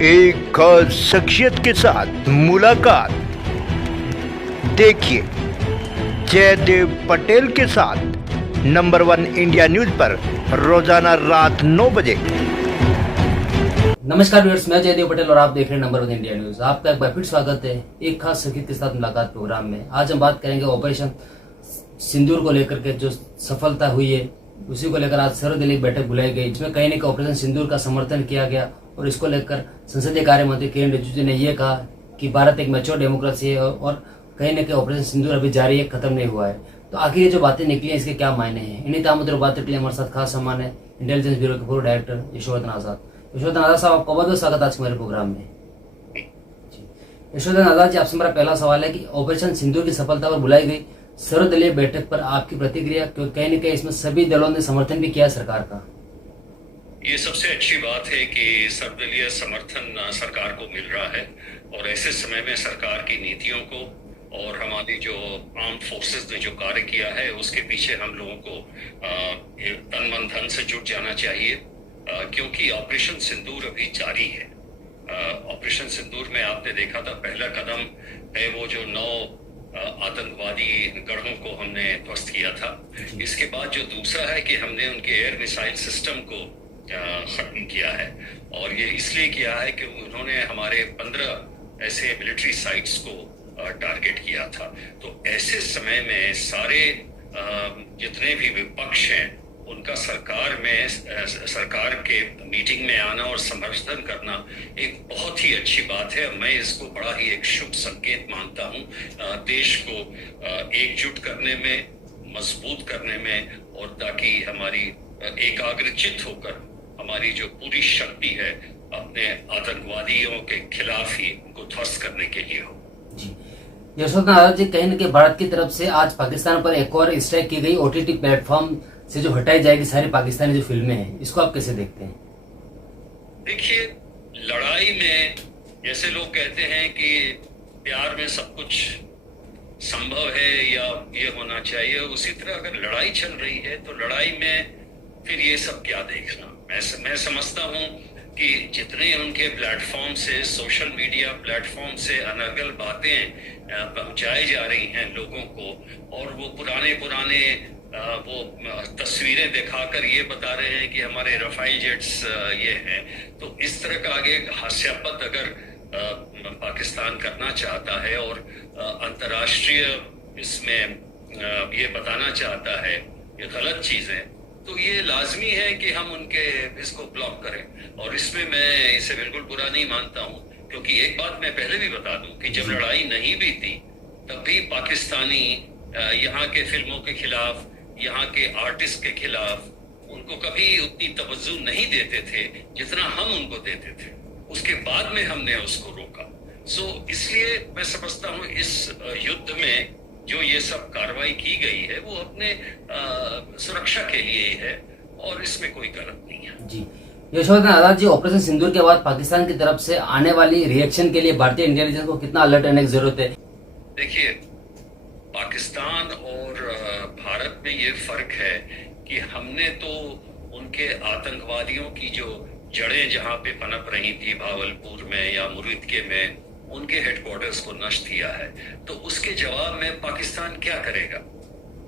एक खास शख्सियत के साथ मुलाकात। देखिए जयदेव पटेल के साथ नंबर 1 इंडिया न्यूज पर रोजाना रात 9 बजे। नमस्कार व्यूअर्स, मैं जयदेव पटेल और आप देख रहे हैं नंबर 1 इंडिया न्यूज। आपका एक बार फिर स्वागत है एक खास शख्सियत के साथ मुलाकात प्रोग्राम में। आज हम बात करेंगे ऑपरेशन सिंदूर को लेकर के जो सफलता हुई है उसी को लेकर आज सर्वदलीय बैठक बुलाई गई, जिसमें कहीं न कहीं ऑपरेशन सिंदूर का समर्थन किया गया और इसको लेकर संसदीय कार्य मंत्री किरण रिजिजू ने यह कहा कि भारत एक मैच्योर डेमोक्रेसी है और कहीं न कहीं ऑपरेशन सिंदूर अभी जारी है, खत्म नहीं हुआ है। तो आखिर ये जो बातें निकली हैं इसके क्या मायने हैं, इन्हीं तमाम बातें के लिए हमारे साथ खास सम्मान है इंटेलिजेंस ब्यूरो के पूर्व डायरेक्टर यशोवर्धन आजाद। यशोवर्धन आजाद साहब, आपका बहुत बहुत स्वागत आज के हमारे प्रोग्राम में। यशोवर्धन आजाद जी, आपसे मेरा पहला सवाल है कि ऑपरेशन सिंदूर की सफलता पर बुलाई गई सर्वदलीय बैठक पर आपकी प्रतिक्रिया, क्योंकि कहीं न कहीं इसमें सभी दलों ने समर्थन भी किया सरकार का। ये सबसे अच्छी बात है कि सर्वदलीय समर्थन सरकार को मिल रहा है और ऐसे समय में सरकार की नीतियों को और हमारी जो आर्म फोर्सेस ने जो कार्य किया है उसके पीछे हम लोगों को तन मन धन से जुट जाना चाहिए, क्योंकि ऑपरेशन सिंदूर अभी जारी है। ऑपरेशन सिंदूर में आपने देखा था पहला कदम है वो जो 9 आतंकवादी गढ़ों को हमने ध्वस्त किया था। इसके बाद जो दूसरा है कि हमने उनके एयर मिसाइल सिस्टम को खत्म किया है और ये इसलिए किया है कि उन्होंने हमारे 15 ऐसे मिलिट्री साइट्स को टारगेट किया था। तो ऐसे समय में सारे जितने भी विपक्ष हैं उनका सरकार के मीटिंग में आना और समर्थन करना एक बहुत ही अच्छी बात है। मैं इसको बड़ा ही एक शुभ संकेत मानता हूँ देश को एकजुट करने में, मजबूत करने में, और ताकि हमारी एकाग्रचित होकर हमारी जो पूरी शक्ति है अपने आतंकवादियों के खिलाफ ही उनको ध्वस्त करने के लिए हो। यशोवर्धन आजाद जी, कहीं न कहीं भारत की तरफ से आज पाकिस्तान पर एक और स्ट्राइक की गई, ओटीटी प्लेटफॉर्म से जो हटाई जाएगी सारी पाकिस्तानी जो फिल्में हैं, इसको आप कैसे देखते हैं? देखिए, लड़ाई में जैसे लोग कहते हैं कि प्यार में सब कुछ संभव है या ये होना चाहिए, उसी तरह अगर लड़ाई चल रही है तो लड़ाई में फिर ये सब क्या देखना। मैं समझता हूँ कि जितने उनके प्लेटफॉर्म से, सोशल मीडिया प्लेटफॉर्म से अनर्गल बातें पहुंचाई जा रही हैं लोगों को, और वो पुराने वो तस्वीरें दिखाकर ये बता रहे हैं कि हमारे रफाइल जेट्स ये हैं, तो इस तरह का आगे हास्यास्पद अगर पाकिस्तान करना चाहता है और अंतर्राष्ट्रीय इसमें ये बताना चाहता है ये गलत चीज है, तो ये लाजमी है कि हम उनके इसको ब्लॉक करें। और इसमें मैं इसे बिल्कुल बुरा नहीं मानता हूं, क्योंकि एक बात मैं पहले भी बता दूं कि जब लड़ाई नहीं भी थी तब भी पाकिस्तानी यहाँ के फिल्मों के खिलाफ, यहाँ के आर्टिस्ट के खिलाफ उनको कभी उतनी तवज्जो नहीं देते थे जितना हम उनको देते थे। उसके बाद में हमने उसको रोका। इसलिए मैं समझता हूँ इस युद्ध में जो ये सब कार्रवाई की गई है वो अपने सुरक्षा के लिए है और इसमें कोई गलत नहीं है। जी यशोवर्धन आजाद जी, ऑपरेशन सिंदूर के बाद पाकिस्तान की तरफ से आने वाली रिएक्शन के लिए भारतीय इंटेलिजेंस को कितना अलर्ट रहने की जरूरत है? देखिए, पाकिस्तान और भारत में ये फर्क है कि हमने तो उनके आतंकवादियों की जो जड़ें जहां पे पनप रही थी भावलपुर में या मुरीदके में, उनके हेडक्वार्टर्स को नष्ट किया है। तो उसके जवाब में पाकिस्तान क्या करेगा?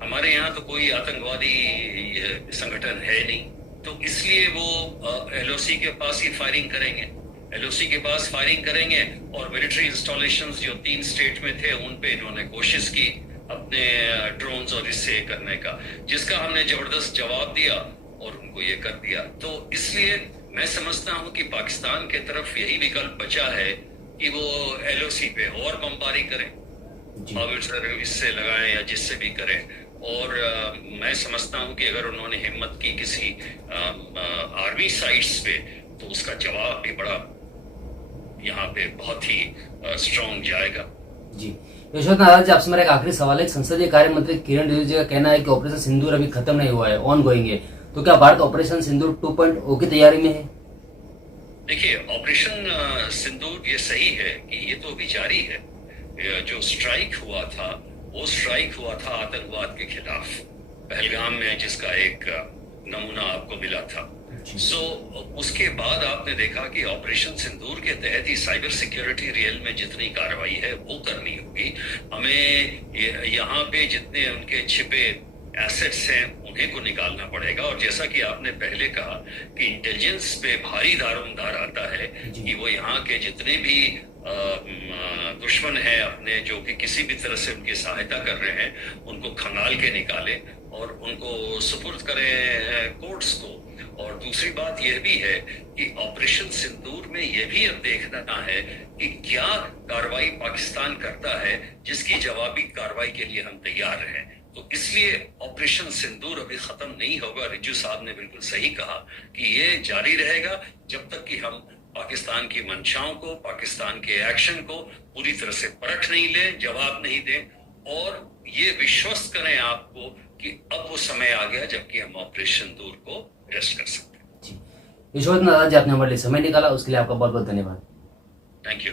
हमारे यहाँ तो कोई आतंकवादी संगठन है नहीं, तो इसलिए वो एलओसी के पास ही फायरिंग करेंगे, एलओसी के पास फायरिंग करेंगे। और मिलिट्री इंस्टॉलेशंस जो 3 स्टेट में थे उन पे इन्होंने कोशिश की अपने ड्रोन्स और इससे करने का, जिसका हमने जबरदस्त जवाब दिया और उनको ये कर दिया। तो इसलिए मैं समझता हूँ कि पाकिस्तान के तरफ यही विकल्प बचा है कि वो एलओसी पे और बमबारी करें, इससे लगाएं या जिससे भी करें। और मैं समझता हूं कि अगर उन्होंने हिम्मत की किसी आर्मी साइट्स पे, तो उसका जवाब भी बड़ा यहाँ पे बहुत ही स्ट्रॉन्ग जाएगा। जी यशोवर्धन आजाद जी, आपसे मेरा एक आखिरी सवाल है। संसदीय कार्य मंत्री किरण रिजिजू जी का कहना है कि ऑपरेशन सिंदूर अभी खत्म नहीं हुआ है, ऑन गोइंग है, तो क्या भारत ऑपरेशन सिंदूर 2.0 की तैयारी में है? देखिए, ऑपरेशन सिंदूर ये सही है कि ये तो अभी जारी है। जो स्ट्राइक हुआ था वो स्ट्राइक हुआ था आतंकवाद के खिलाफ पहलगाम में, जिसका एक नमूना आपको मिला था। सो उसके बाद आपने देखा कि ऑपरेशन सिंदूर के तहत ही साइबर सिक्योरिटी रियल में जितनी कार्रवाई है वो करनी होगी। हमें यहाँ पे जितने उनके छिपे एसेट्स हैं उन्हें को निकालना पड़ेगा। और जैसा कि आपने पहले कहा कि इंटेलिजेंस पे भारी दारोमदार आता है कि वो यहाँ के जितने भी दुश्मन हैं अपने, जो कि किसी भी तरह से उनकी सहायता कर रहे हैं, उनको खंगाल के निकाले और उनको सुपुर्द करें कोर्ट्स को। और दूसरी बात यह भी है कि ऑपरेशन सिंदूर में यह भी अब देखना है कि क्या कार्रवाई पाकिस्तान करता है जिसकी जवाबी कार्रवाई के लिए हम तैयार हैं। तो इसलिए ऑपरेशन सिंदूर अभी खत्म नहीं होगा। रिज्जू साहब ने बिल्कुल सही कहा कि ये जारी रहेगा जब तक कि हम पाकिस्तान की मंशाओं को, पाकिस्तान के एक्शन को पूरी तरह से परख नहीं लें, जवाब नहीं दें और ये विश्वस्त करें आपको कि अब वो समय आ गया जबकि हम ऑपरेशन सिंदूर को रेस्ट कर सकते हैं। जी, यशोधन दादा जी, आपने हमारे लिए समय निकाला, उसके लिए आपका बहुत बहुत धन्यवाद। Thank you.